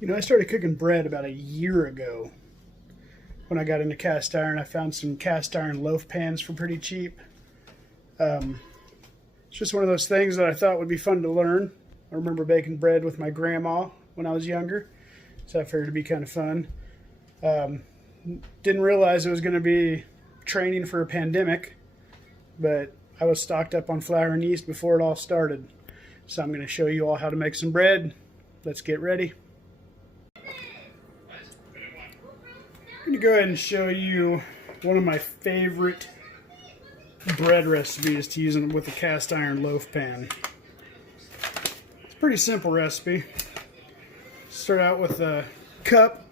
You know, I started cooking bread about a year ago. When I got into cast iron, I found some cast iron loaf pans for pretty cheap. It's just one of those things that I thought would be fun to learn. I remember baking bread with my grandma when I was younger, so I figured it'd be kind of fun. Didn't realize it was going to be training for a pandemic, but I was stocked up on flour and yeast before it all started. So I'm going to show you all how to make some bread. Let's get ready. I'm going to go ahead and show you one of my favorite bread recipes to use with a cast iron loaf pan. It's a pretty simple recipe. Start out with a cup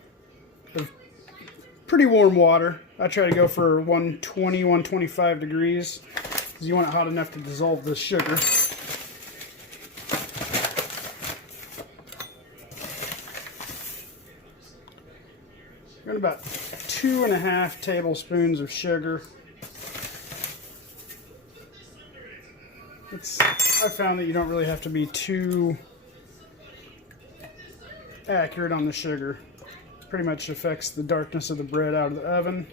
of pretty warm water. I try to go for 120, 125 degrees because you want it hot enough to dissolve the sugar. Got about 2.5 tablespoons of sugar. I found that you don't really have to be too accurate on the sugar. It pretty much affects the darkness of the bread out of the oven.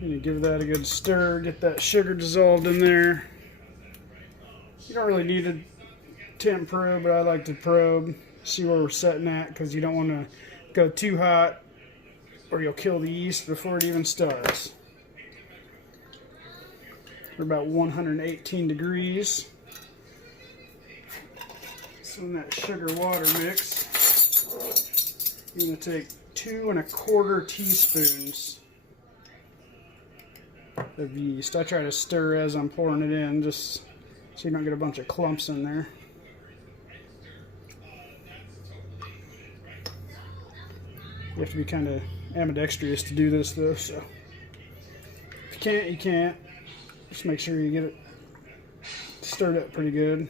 And you give that a good stir, get that sugar dissolved in there. You don't really need a temp probe, but I like to probe, see where we're setting at, because you don't want to go too hot or you'll kill the yeast before it even starts. We're about 118 degrees. So in that sugar water mix, you're going to take 2¼ teaspoons of yeast. I try to stir as I'm pouring it in, just so you don't get a bunch of clumps in there. You have to be kind of ambidextrous to do this though, so if you can't, you can't. Just make sure you get it stirred up pretty good.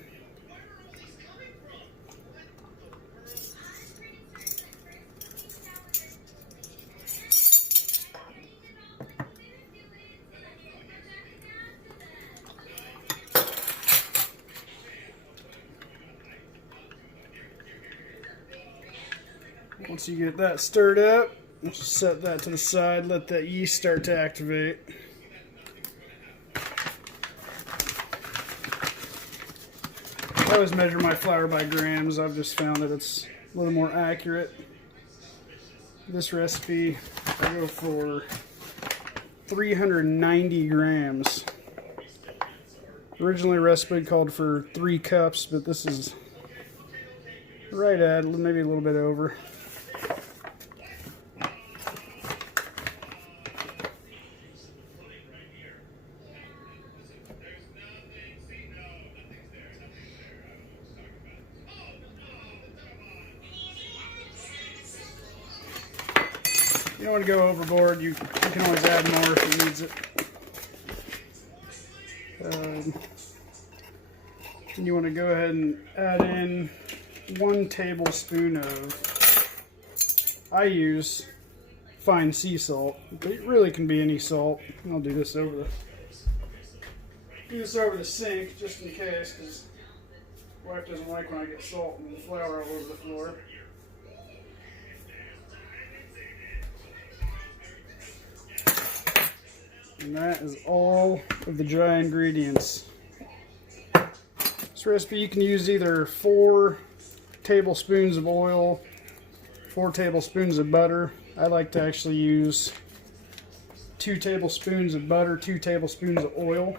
Once you get that stirred up, just set that to the side, let that yeast start to activate. I always measure my flour by grams. I've just found that it's a little more accurate. This recipe, I go for 390 grams. Originally, recipe called for 3 cups, but this is right at maybe a little bit over. You don't want to go overboard. You can always add more if it needs it. And you want to go ahead and add in 1 tablespoon of, I use fine sea salt, but it really can be any salt. I'll do this over the sink just in case, because wife doesn't like when I get salt and flour all over the floor. And that is all of the dry ingredients. This recipe, you can use either 4 tablespoons of oil, 4 tablespoons of butter. I like to actually use 2 tablespoons of butter, 2 tablespoons of oil.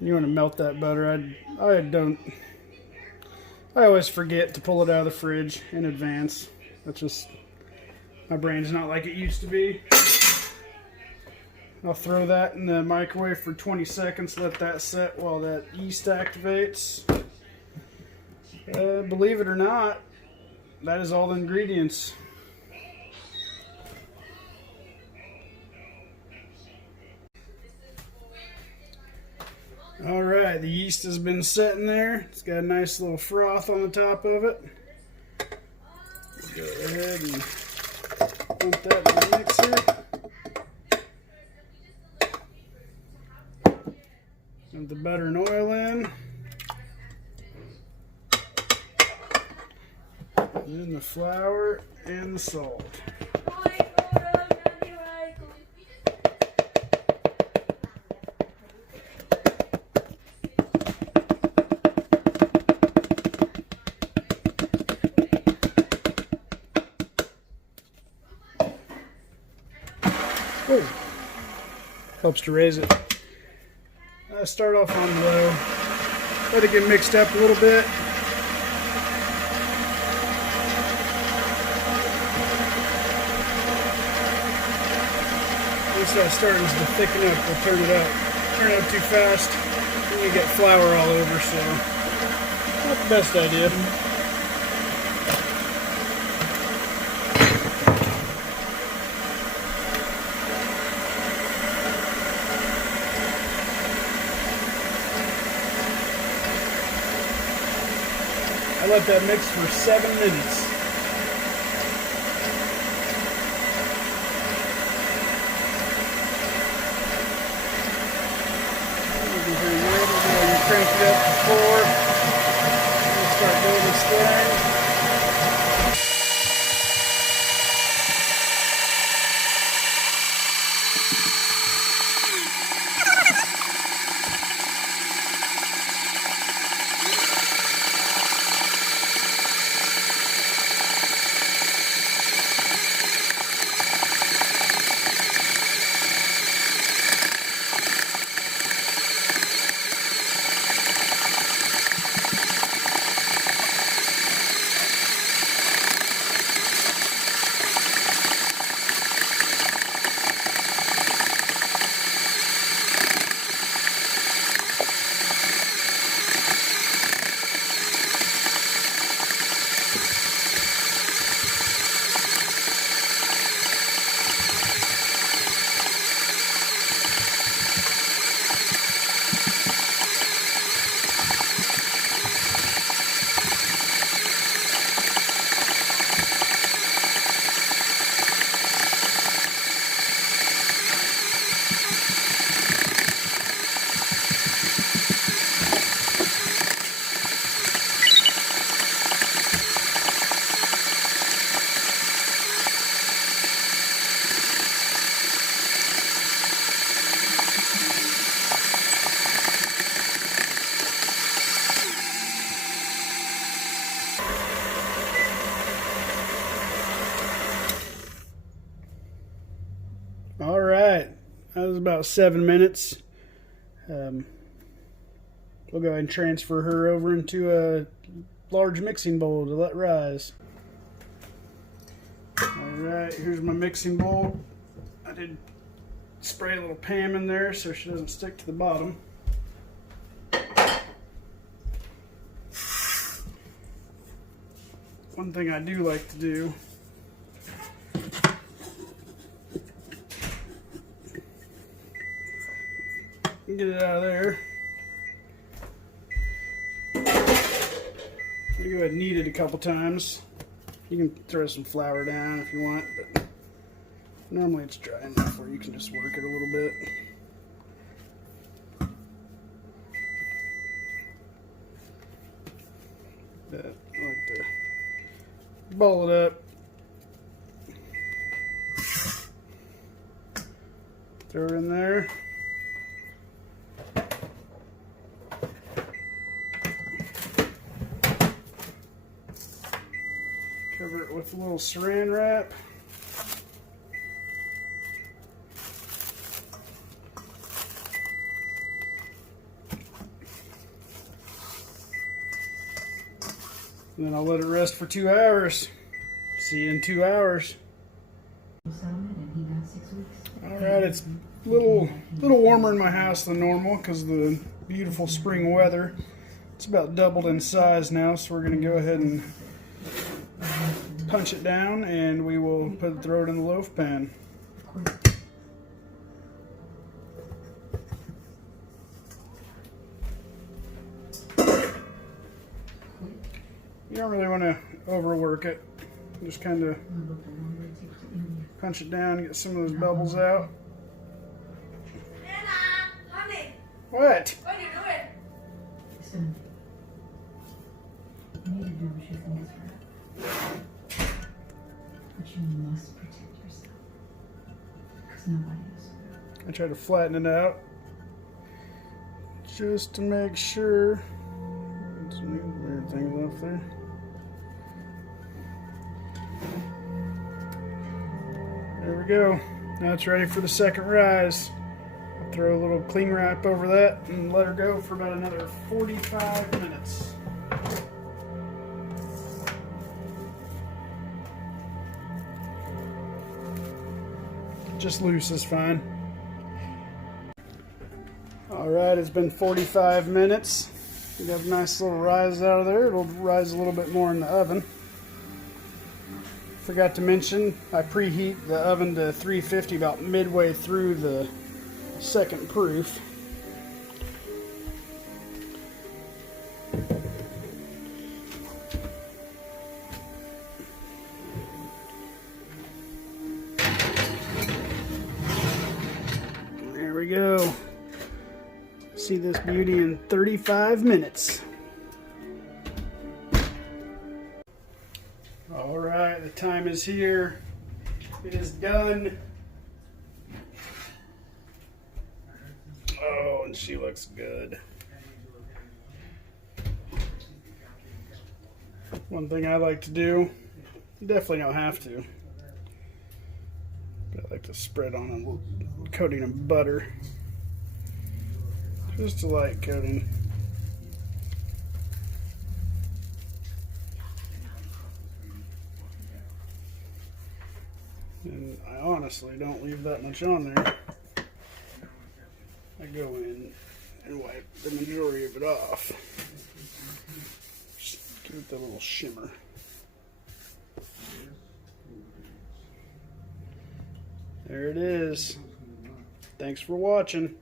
You want to melt that butter. I always forget to pull it out of the fridge in advance. That's just, my brain's not like it used to be. I'll throw that in the microwave for 20 seconds, let that set while that yeast activates. Believe it or not, that is all the ingredients. Alright, the yeast has been sitting there. It's got a nice little froth on the top of it. Go ahead and dump that in the mixer. Add the butter and oil in. And then the flour and the salt. Ooh. Helps to raise it. Start off on low. Let it get mixed up a little bit. Once that starts to thicken up, we'll turn it up. Turn it up too fast, then you get flour all over, so not the best idea. I let that mix for 7 minutes. Crank it up to 4. We'll start doing this thing. All right, that was about 7 minutes. We'll go ahead and transfer her over into a large mixing bowl to let rise. All right, here's my mixing bowl. I did spray a little Pam in there so she doesn't stick to the bottom. One thing I do like to do get it out of there. I'm gonna go ahead and knead it a couple times. You can throw some flour down if you want, but normally it's dry enough where you can just work it a little bit. But I like to ball it up. Throw it in there. Cover it with a little saran wrap. And then I'll let it rest for 2 hours. See you in 2 hours. Alright, it's a little warmer in my house than normal because of the beautiful spring weather. It's about doubled in size now, so we're going to go ahead and punch it down, and we will throw it in the loaf pan. You don't really want to overwork it. Just kind of punch it down, get some of those bubbles out. Nana, honey. What? What are you I try to flatten it out just to make sure. Some weird things up there. There we go. Now it's ready for the second rise. Throw a little cling wrap over that and let her go for about another 45 minutes. Just loose is fine. Alright, it's been 45 minutes. We got a nice little rise out of there. It'll rise a little bit more in the oven. Forgot to mention, I preheat the oven to 350 about midway through the second proof. There we go. See this beauty in 35 minutes. All right, the time is here. It is done. Oh, and she looks good. One thing I like to do, you definitely don't have to, but I like to spread on a little coating of butter. Just a light coating. And I honestly don't leave that much on there. I go in and wipe the majority of it off. Just give it the little shimmer. There it is. Thanks for watching.